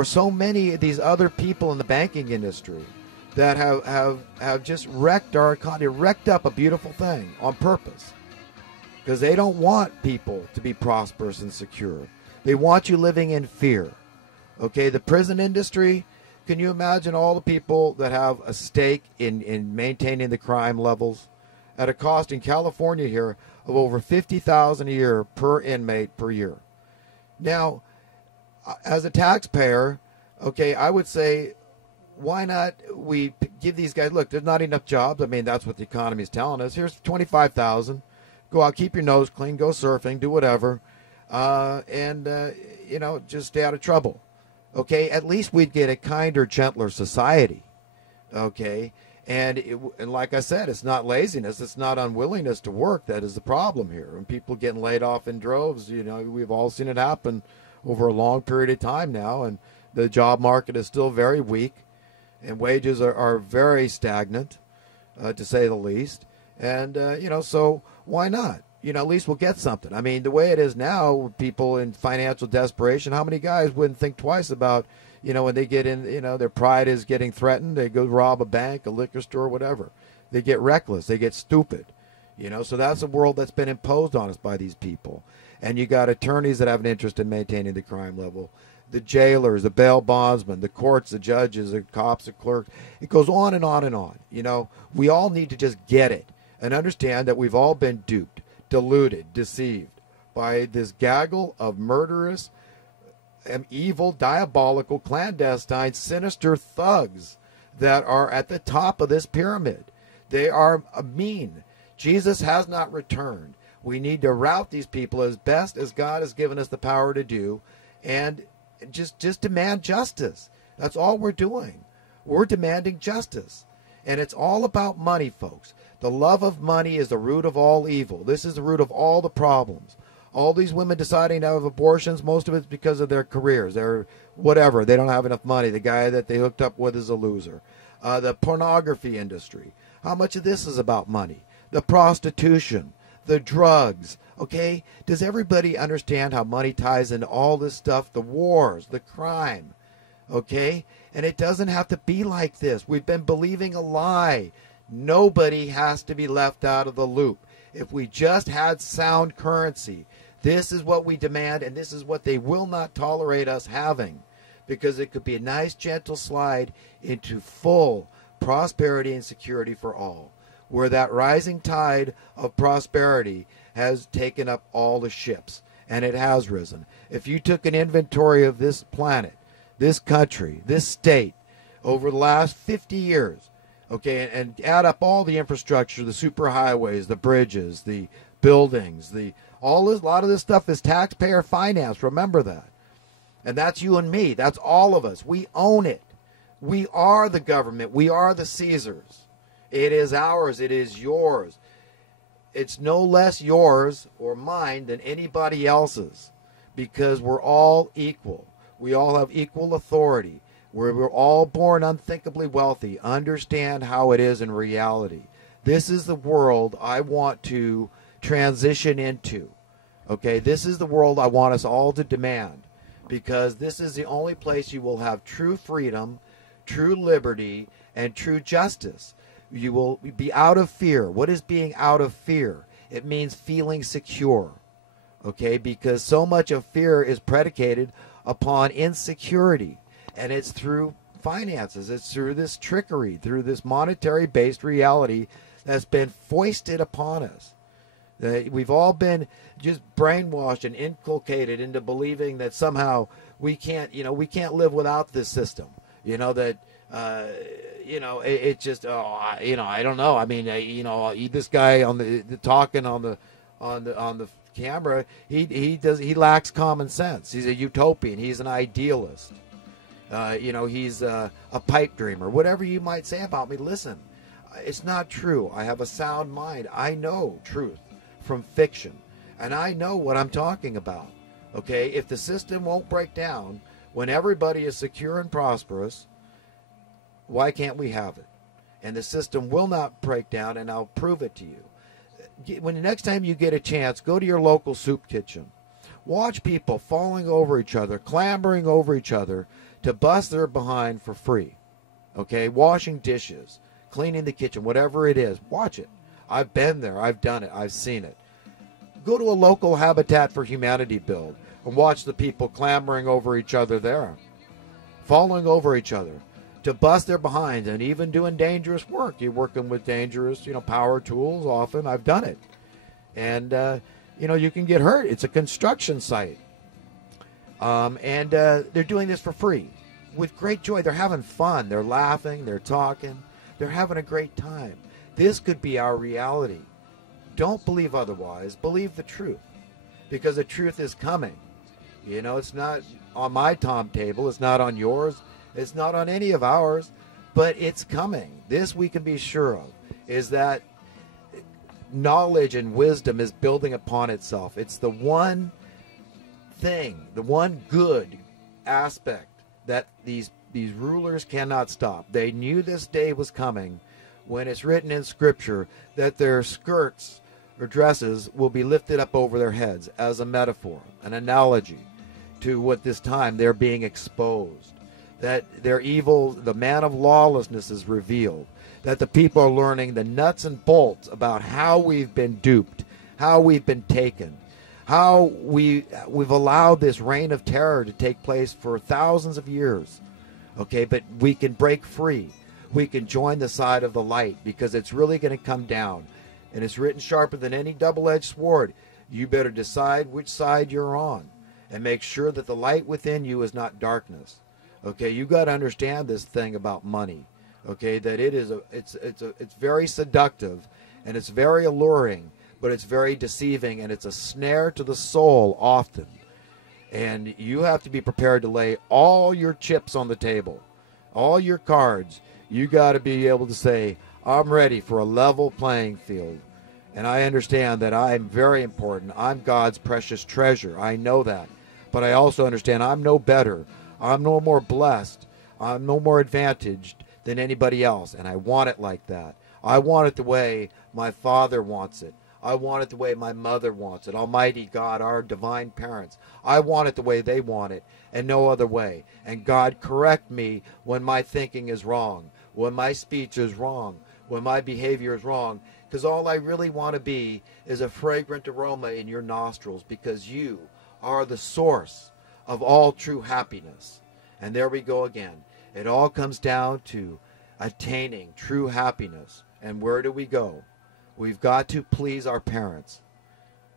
or so many of these other people in the banking industry that have just wrecked our economy, wrecked up a beautiful thing on purpose, because they don't want people to be prosperous and secure. They want you living in fear. Okay, the prison industry, can you imagine all the people that have a stake in maintaining the crime levels at a cost in California here of over $50,000 a year per inmate per year? Now, as a taxpayer, okay, I would say, why not we give these guys, look, there's not enough jobs. I mean, that's what the economy is telling us. Here's $25,000. Go out, keep your nose clean, go surfing, do whatever, and just stay out of trouble. Okay, at least we'd get a kinder, gentler society. Okay, and like I said, it's not laziness, it's not unwillingness to work that is the problem here. And people getting laid off in droves, we've all seen it happen over a long period of time now, and the job market is still very weak, and wages are very stagnant, to say the least. And, so why not? At least we'll get something. I mean, the way it is now, people in financial desperation, how many guys wouldn't think twice about, when they get in, their pride is getting threatened, they go rob a bank, a liquor store, whatever. They get reckless, they get stupid, so that's a world that's been imposed on us by these people. And you got attorneys that have an interest in maintaining the crime level, the jailers, the bail bondsmen, the courts, the judges, the cops, the clerks. It goes on and on and on. We all need to just get it and understand that we've all been duped, deluded, deceived by this gaggle of murderous, evil, diabolical, clandestine, sinister thugs that are at the top of this pyramid. They are mean. Jesus has not returned. We need to rout these people as best as God has given us the power to do, and just demand justice. That's all we're doing. We're demanding justice. And it's all about money, folks. The love of money is the root of all evil. This is the root of all the problems. All these women deciding to have abortions, most of it's because of their careers. They're whatever. They don't have enough money. The guy that they hooked up with is a loser. The pornography industry. How much of this is about money? The prostitution, the drugs. Okay? Does everybody understand how money ties into all this stuff? The wars, the crime. Okay? And it doesn't have to be like this. We've been believing a lie. Nobody has to be left out of the loop. If we just had sound currency, this is what we demand, and this is what they will not tolerate us having, because it could be a nice, gentle slide into full prosperity and security for all, where that rising tide of prosperity has taken up all the ships, and it has risen. If you took an inventory of this planet, this country, this state, over the last 50 years, okay, and add up all the infrastructure, the superhighways, the bridges, the buildings, a lot of this stuff is taxpayer financed. Remember that. And that's you and me. That's all of us. We own it. We are the government. We are the Caesars. It is ours. It is yours. It's no less yours or mine than anybody else's, because we're all equal. We all have equal authority. We're all born unthinkably wealthy. Understand how it is in reality. This is the world I want to transition into. Okay, this is the world I want us all to demand, because this is the only place you will have true freedom, true liberty, and true justice. You will be out of fear. What is being out of fear? It means feeling secure. Okay, because so much of fear is predicated upon insecurity. And it's through finances. It's through this trickery, through this monetary-based reality that's been foisted upon us. We've all been just brainwashed and inculcated into believing that somehow we can't live without this system. It just, I don't know. I mean, this guy on the talking on the camera, he lacks common sense. He's a utopian. He's an idealist. He's a pipe dreamer. Whatever you might say about me, listen, it's not true. I have a sound mind. I know truth from fiction, and I know what I'm talking about. Okay, if the system won't break down when everybody is secure and prosperous, why can't we have it? And the system will not break down, and I'll prove it to you. When the next time you get a chance, go to your local soup kitchen. Watch people falling over each other, clambering over each other to bust their behind for free. Okay, washing dishes, cleaning the kitchen, whatever it is, watch it. I've been there, I've done it, I've seen it. Go to a local Habitat for Humanity build and watch the people clambering over each other there, falling over each other to bust their behinds, and even doing dangerous work. You're working with dangerous, power tools often. I've done it. And, you can get hurt. It's a construction site. And they're doing this for free with great joy. They're having fun. They're laughing. They're talking. They're having a great time. This could be our reality. Don't believe otherwise. Believe the truth, because the truth is coming. It's not on my timetable. It's not on yours. It's not on any of ours, but it's coming. This we can be sure of, is that knowledge and wisdom is building upon itself. It's the one thing, the one good aspect that these rulers cannot stop. They knew this day was coming when it's written in Scripture that their skirts or dresses will be lifted up over their heads as a metaphor, an analogy to what this time they're being exposed. That their evil, the man of lawlessness is revealed. That the people are learning the nuts and bolts about how we've been duped, how we've been taken, how we've allowed this reign of terror to take place for thousands of years. Okay, but we can break free. We can join the side of the light, because it's really going to come down. And it's written sharper than any double-edged sword. You better decide which side you're on, and make sure that the light within you is not darkness. Okay, you got to understand this thing about money. Okay, that it's very seductive, and it's very alluring, but it's very deceiving, and it's a snare to the soul often. And you have to be prepared to lay all your chips on the table, all your cards. You got to be able to say, I'm ready for a level playing field. And I understand that I'm very important. I'm God's precious treasure. I know that. But I also understand I'm no better. I'm no more blessed. I'm no more advantaged than anybody else. And I want it like that. I want it the way my Father wants it. I want it the way my mother wants it. Almighty God, our divine parents. I want it the way they want it, and no other way. And God, correct me when my thinking is wrong, when my speech is wrong, when my behavior is wrong, because all I really want to be is a fragrant aroma in your nostrils, because you are the source of all true happiness. And there we go again. It all comes down to attaining true happiness. And where do we go? We've got to please our parents.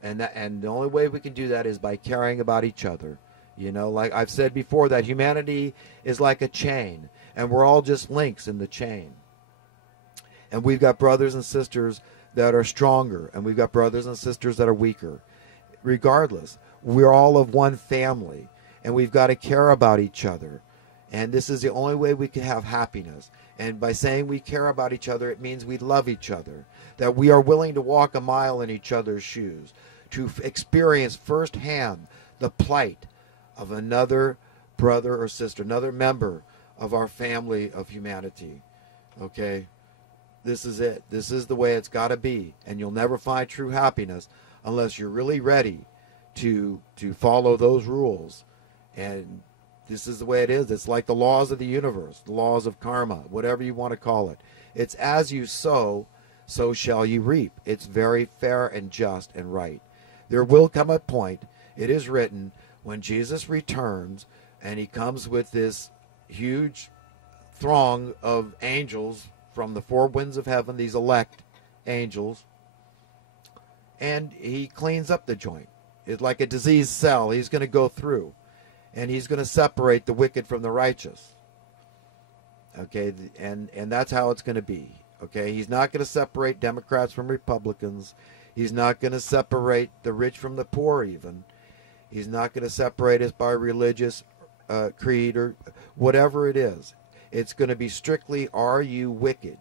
And the only way we can do that is by caring about each other. Like I've said before, that humanity is like a chain, and we're all just links in the chain. And we've got brothers and sisters that are stronger, and we've got brothers and sisters that are weaker. Regardless, we're all of one family, and we've got to care about each other. And this is the only way we can have happiness. And by saying we care about each other, it means we love each other, that we are willing to walk a mile in each other's shoes, to experience firsthand the plight of another brother or sister, another member of our family of humanity. Okay? This is it. This is the way it's got to be. And you'll never find true happiness unless you're really ready to follow those rules. And this is the way it is. It's like the laws of the universe, the laws of karma, whatever you want to call it. It's as you sow, so shall you reap. It's very fair and just and right. There will come a point, it is written, when Jesus returns and he comes with this huge throng of angels from the four winds of heaven, these elect angels, and he cleans up the joint. It's like a diseased cell. He's going to go through, and he's going to separate the wicked from the righteous. Okay, and that's how it's going to be. Okay, he's not going to separate Democrats from Republicans. He's not going to separate the rich from the poor even. He's not going to separate us by religious creed or whatever it is. It's going to be strictly, are you wicked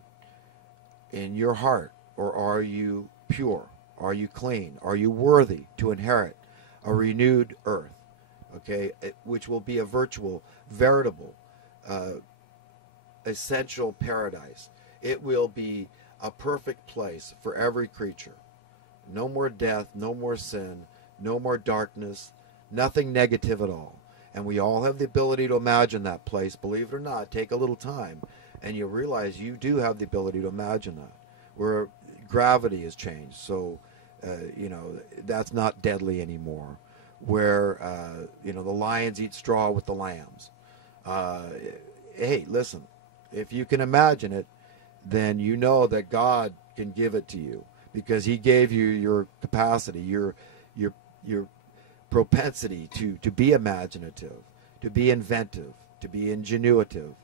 in your heart, or are you pure? Are you clean? Are you worthy to inherit a renewed earth? Okay, which will be a virtual, veritable, essential paradise. It will be a perfect place for every creature. No more death, no more sin, no more darkness, nothing negative at all. And we all have the ability to imagine that place. Believe it or not, take a little time, and you'll realize you do have the ability to imagine that, where gravity has changed. So, that's not deadly anymore. Where, the lions eat straw with the lambs. Hey, listen, if you can imagine it, then you know that God can give it to you, because he gave you your capacity, your propensity to be imaginative, to be inventive, to be ingenuitive.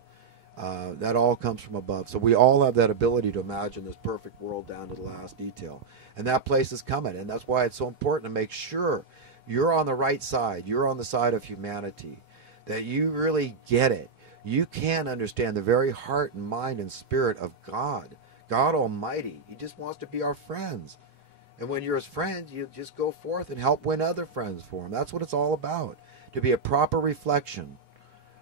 That all comes from above. So we all have that ability to imagine this perfect world down to the last detail. And that place is coming. And that's why it's so important to make sure you're on the right side. You're on the side of humanity, that you really get it. You can understand the very heart and mind and spirit of God, God Almighty. He just wants to be our friends. And when you're his friend, you just go forth and help win other friends for him. That's what it's all about, to be a proper reflection,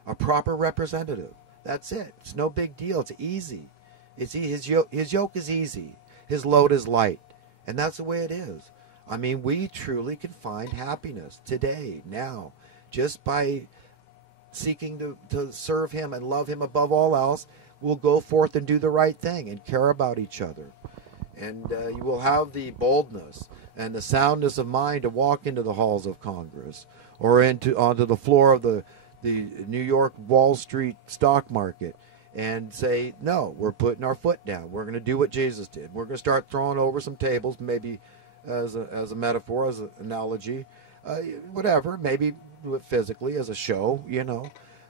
a proper representative. That's it. It's no big deal. It's easy. His yoke is easy. His load is light. And that's the way it is. I mean, we truly can find happiness today, now, just by seeking to serve him and love him above all else. We'll go forth and do the right thing and care about each other. And you will have the boldness and the soundness of mind to walk into the halls of Congress or onto the floor of the New York Wall Street stock market and say, no, we're putting our foot down. We're going to do what Jesus did. We're going to start throwing over some tables, maybe as a metaphor, as an analogy, whatever, maybe physically as a show,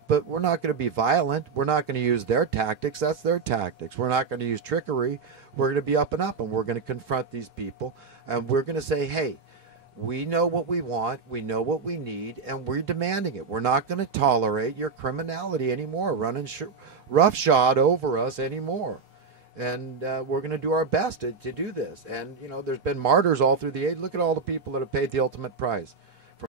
But we're not going to be violent. We're not going to use their tactics. That's their tactics. We're not going to use trickery. We're going to be up and up, and we're going to confront these people. And we're going to say, hey, we know what we want. We know what we need, and we're demanding it. We're not going to tolerate your criminality anymore, running roughshod over us anymore. And we're going to do our best to do this. And, there's been martyrs all through the age. Look at all the people that have paid the ultimate price.